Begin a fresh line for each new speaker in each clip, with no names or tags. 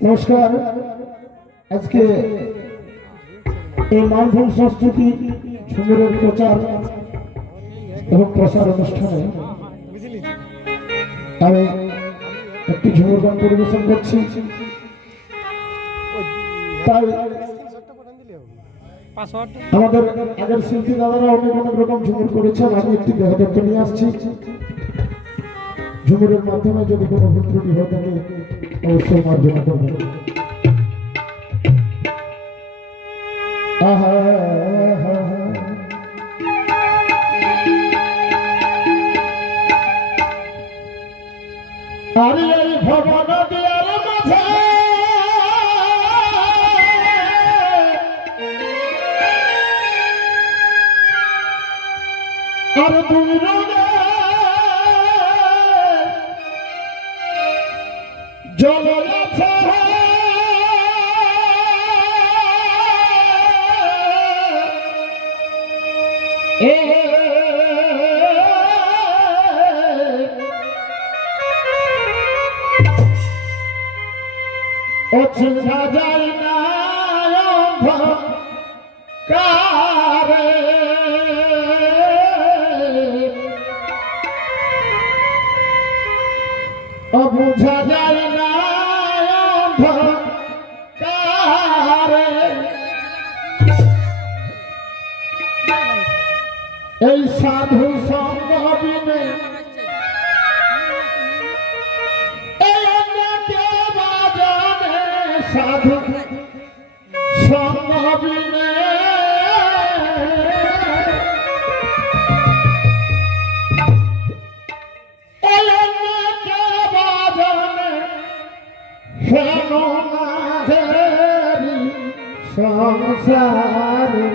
নমস্কার। আজকে এই মানভূম সংস্কৃতি ঝুমুরের প্রচার এবং প্রসার অনুষ্ঠানে আমি একটি ঝুমুর গান পরিবেশন করছি। আমাদের আগের শিল্পী দাদারা অনেক অনেক রকম ঝুমুর করেছেন, আমি একটি দেহদত্ত নিয়ে আসছি। ঝুমুরের মাধ্যমে যদি কোনো ভুল ত্রুটি হয়ে থাকে অবশ্যই মার্জনা করবেন আহা, আহা। আরে ভবন দিয়ার মাঝে আর দুই অচিন্তা যায় না কারে। অবুঝা যায় না কারে। এই সাধু সঙ্গ সংসারে।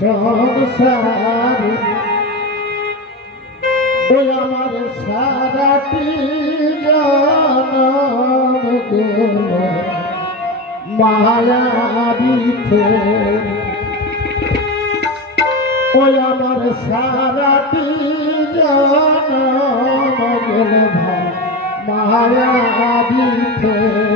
সংসারে। ওই আমার সারাটি গেল মায়াবিতে ওই আমার সারাটি জনম গেল ভাই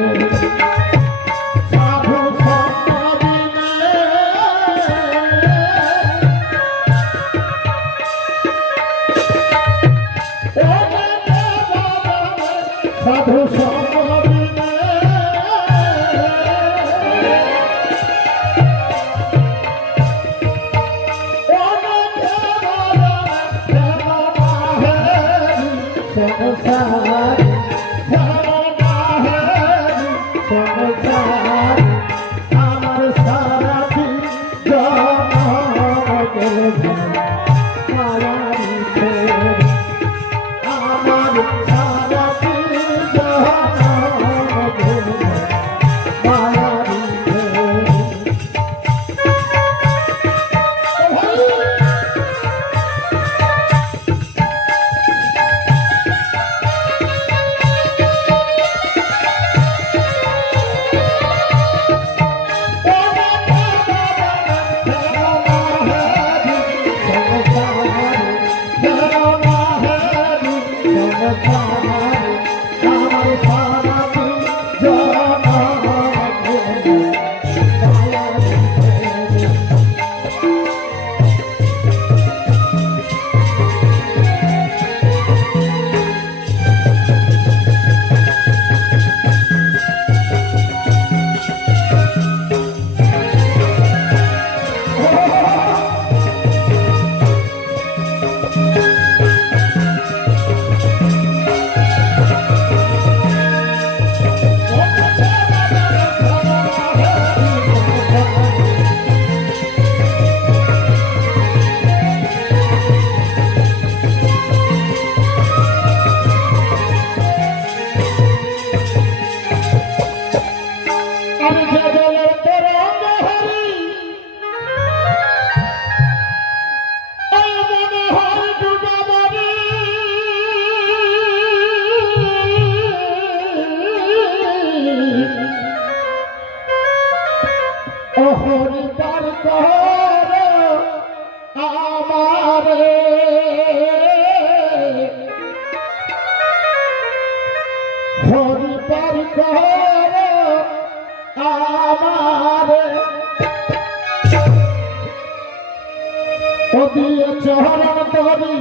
তরি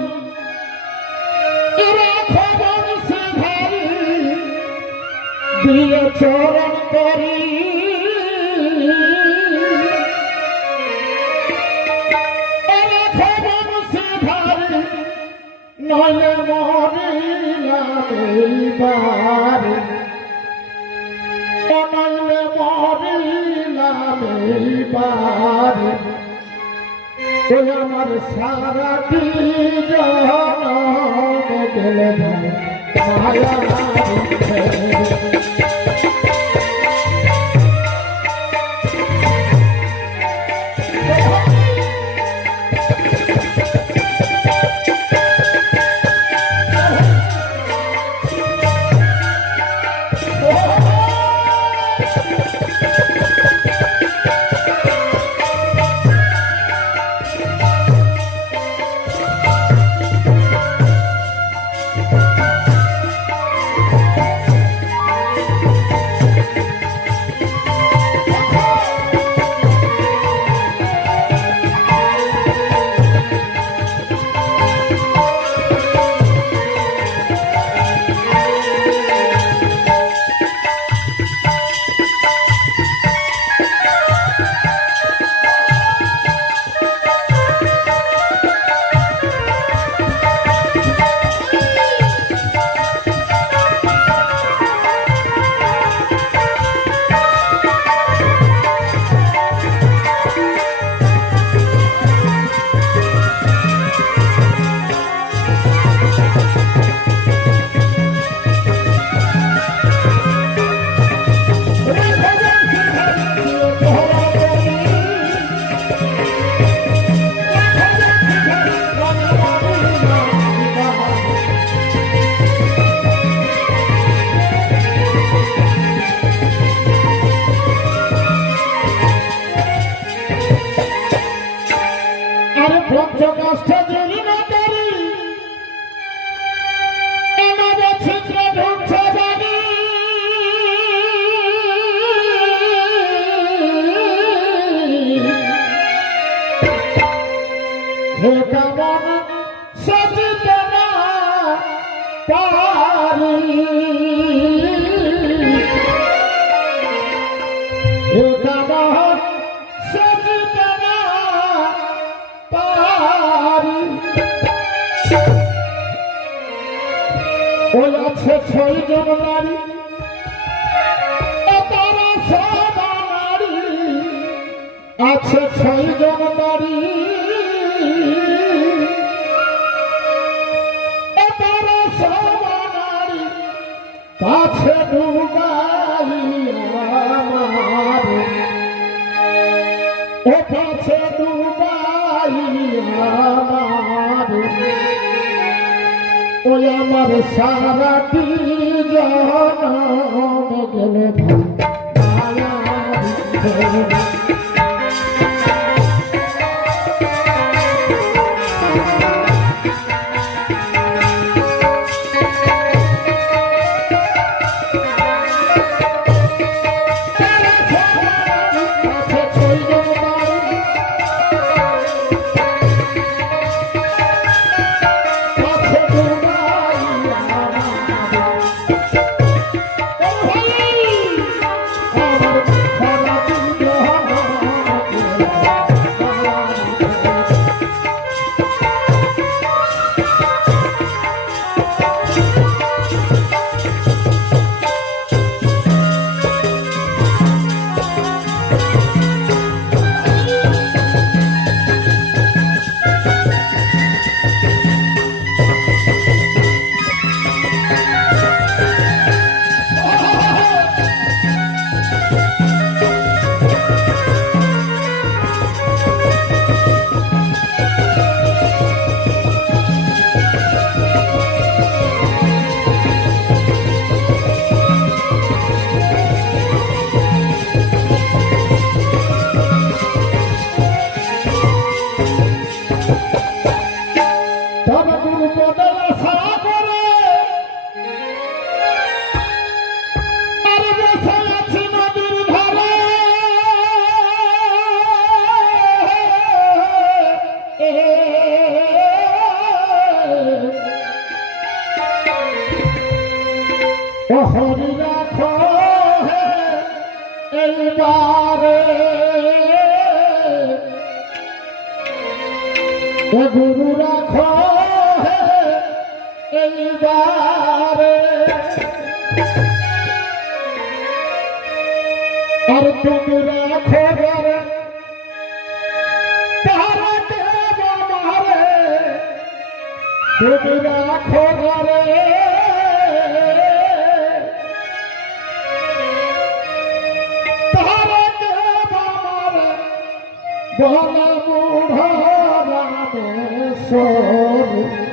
এরা খবর সে ভারি চরণ আমার সারাটি জনম গেলে মায়া হে কামন সজিত না হে কামন সজিত না ওই আছে ছয় জন নারী তারা সব নারী আছে ছয় জন নারী আমার ওই আমার সারাটি জনম গেল মায়ার তবে গুরু পদল সারা করে। হরি রাখো এইবারে গুরু রাখো। এইবারে আর তুমি রাখো রে তারা দেব মারে তুমি রাখো রে তারা দেব মারে বলে মুঢ়রামেশ্বর ওইবার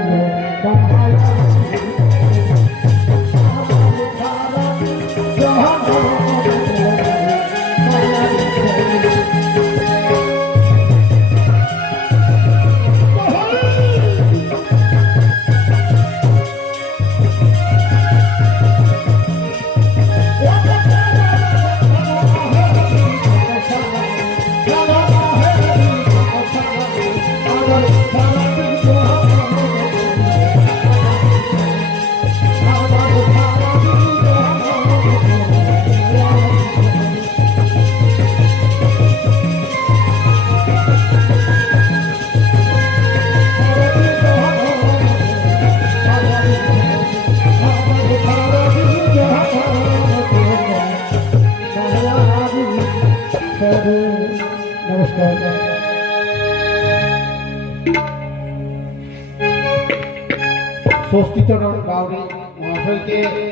নমস্কার
স্বস্তিচরণ বাউরি মহাশয়কে